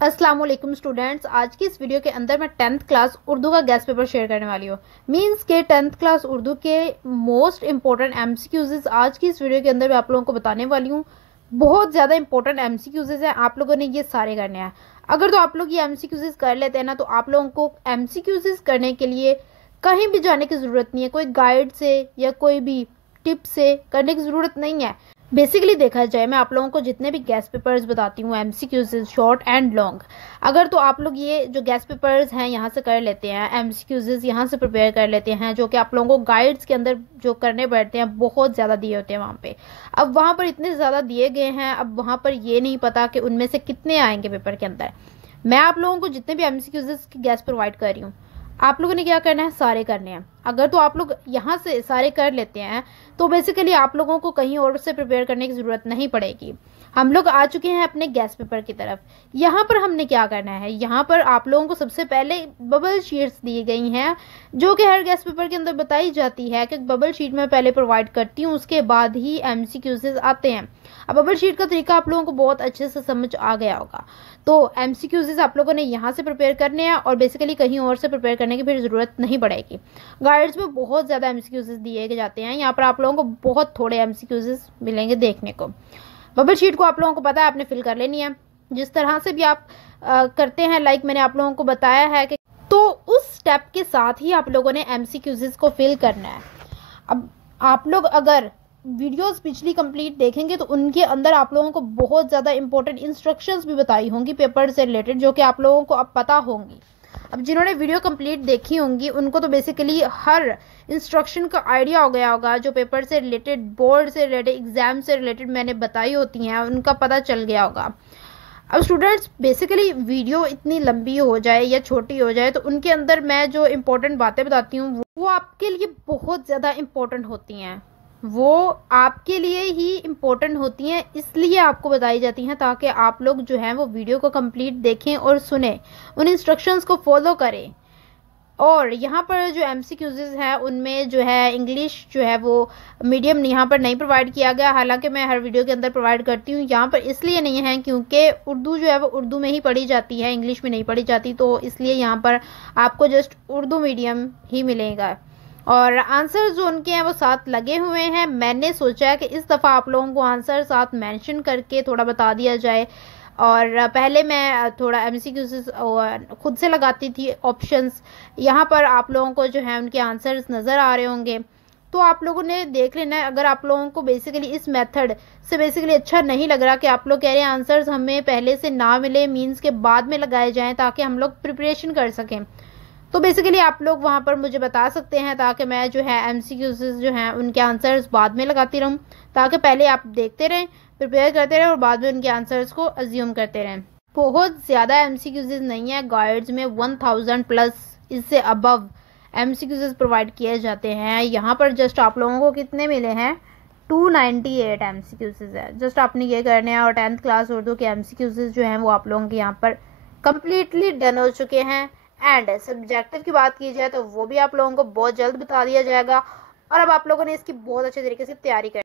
अस्सलाम वालेकुम स्टूडेंट्स। आज की इस वीडियो के अंदर मैं 10th क्लास उर्दू का गेस्ट पेपर शेयर करने वाली हूँ। मींस के 10th क्लास उर्दू के मोस्ट इंपॉर्टेंट एमसीक्यूज़ आज की इस वीडियो के अंदर मैं आप लोगों को बताने वाली हूँ। बहुत ज़्यादा इंपॉर्टेंट एमसीक्यूज़ हैं, आप लोगों ने ये सारे करने हैं। अगर तो आप लोग ये एमसीक्यूज़ कर लेते हैं ना, तो आप लोगों को एमसीक्यूज़ करने के लिए कहीं भी जाने की ज़रूरत नहीं है। कोई गाइड से या कोई भी टिप से करने की ज़रूरत नहीं है। बेसिकली देखा जाए, मैं आप लोगों को जितने भी गेस्ट पेपर्स बताती हूँ एमसीक्यूज शॉर्ट एंड लॉन्ग, अगर तो आप लोग ये जो गेस्ट पेपर्स हैं यहाँ से कर लेते हैं, एमसीक्यूज यहाँ से प्रिपेयर कर लेते हैं, जो कि आप लोगों को गाइड्स के अंदर जो करने पड़ते हैं बहुत ज़्यादा दिए होते हैं वहाँ पे। अब वहाँ पर इतने ज़्यादा दिए गए हैं, अब वहाँ पर ये नहीं पता कि उनमें से कितने आएंगे पेपर के अंदर। मैं आप लोगों को जितने भी एमसीक्यूज की गेस्ट प्रोवाइड कर रही हूँ, आप लोगों ने क्या करना है, सारे करने हैं। अगर तो आप लोग यहाँ से सारे कर लेते हैं तो बेसिकली आप लोगों को कहीं और से प्रिपेयर करने की ज़रूरत नहीं पड़ेगी। हम लोग आ चुके हैं अपने गेस्ट पेपर की तरफ। यहाँ पर हमने क्या करना है, यहाँ पर आप लोगों को सबसे पहले बबल शीट्स दी गई हैं, जो कि हर गेस्ट पेपर के अंदर बताई जाती है कि बबल शीट मैं पहले प्रोवाइड करती हूँ, उसके बाद ही एमसीक्यूज़ आते हैं। अब बबल शीट का तरीका आप लोगों को बहुत अच्छे से समझ आ गया होगा। तो एमसीक्यूज़ आप लोगों ने यहाँ से प्रिपेयर करने हैं और बेसिकली कहीं और से प्रिपेयर करने की फिर ज़रूरत नहीं पड़ेगी। गाइड्स में बहुत ज़्यादा एमसीक्यूज़ दिए जाते हैं, यहाँ पर आप लोगों को बहुत थोड़े एमसीक्यूज़ मिलेंगे देखने को। बबल शीट को आप लोगों को पता है आपने फिल कर लेनी है, जिस तरह से भी आप करते हैं, लाइक मैंने आप लोगों को बताया है कि तो उस स्टेप के साथ ही आप लोगों ने एमसीक्यूज़ को फिल करना है। अब आप लोग अगर वीडियोस पिछली कंप्लीट देखेंगे तो उनके अंदर आप लोगों को बहुत ज़्यादा इंपॉर्टेंट इंस्ट्रक्शंस भी बताई होंगी पेपर से रिलेटेड, जो कि आप लोगों को अब पता होंगी। अब जिन्होंने वीडियो कंप्लीट देखी होंगी उनको तो बेसिकली हर इंस्ट्रक्शन का आइडिया हो गया होगा, जो पेपर से रिलेटेड, बोर्ड से रिलेटेड, एग्जाम से रिलेटेड मैंने बताई होती हैं, उनका पता चल गया होगा। अब स्टूडेंट्स, बेसिकली वीडियो इतनी लंबी हो जाए या छोटी हो जाए तो उनके अंदर मैं जो इम्पोर्टेंट बातें बताती हूँ वो आपके लिए बहुत ज़्यादा इम्पोर्टेंट होती हैं। वो आपके लिए ही इम्पोर्टेंट होती हैं, इसलिए आपको बताई जाती हैं, ताकि आप लोग जो हैं वो वीडियो को कंप्लीट देखें और सुने, उन इंस्ट्रक्शंस को फॉलो करें। और यहाँ पर जो एमसीक्यूज़ हैं उनमें जो है इंग्लिश जो है वो मीडियम यहाँ पर नहीं प्रोवाइड किया गया, हालांकि मैं हर वीडियो के अंदर प्रोवाइड करती हूँ। यहाँ पर इसलिए नहीं है क्योंकि उर्दू जो है वो उर्दू में ही पढ़ी जाती है, इंग्लिश में नहीं पढ़ी जाती, तो इसलिए यहाँ पर आपको जस्ट उर्दू मीडियम ही मिलेगा। और आंसर जो उनके हैं वो साथ लगे हुए हैं। मैंने सोचा है कि इस दफ़ा आप लोगों को आंसर साथ मेंशन करके थोड़ा बता दिया जाए। और पहले मैं थोड़ा एमसीक्यूज़ खुद से लगाती थी ऑप्शंस, यहाँ पर आप लोगों को जो है उनके आंसर्स नज़र आ रहे होंगे, तो आप लोगों ने देख लेना है। अगर आप लोगों को बेसिकली इस मेथड से बेसिकली अच्छा नहीं लग रहा कि आप लोग कह रहे हैं आंसर्स हमें पहले से ना मिले, मीन्स के बाद में लगाए जाएँ ताकि हम लोग प्रिपरेशन कर सकें, तो बेसिकली आप लोग वहाँ पर मुझे बता सकते हैं, ताकि मैं जो है एमसीक्यूज़ जो हैं उनके आंसर्स बाद में लगाती रहूँ, ताकि पहले आप देखते रहें, प्रिपेयर करते रहें और बाद में उनके आंसर्स को अज्यूम करते रहें। बहुत ज़्यादा एमसीक्यूज़ नहीं है, गाइड्स में 1000 प्लस इससे अबव एमसीक्यूज़ प्रोवाइड किए जाते हैं। यहाँ पर जस्ट आप लोगों को कितने मिले हैं, 298 एमसीक्यूज़ है। जस्ट आपने ये करने हैं और 10th क्लास उर्दू के एमसीक्यूज़ जो हैं वो आप लोगों के यहाँ पर कम्प्लीटली डन हो चुके हैं। एंड सब्जेक्टिव की बात की जाए तो वो भी आप लोगों को बहुत जल्द बता दिया जाएगा, और अब आप लोगों ने इसकी बहुत अच्छे तरीके से तैयारी कर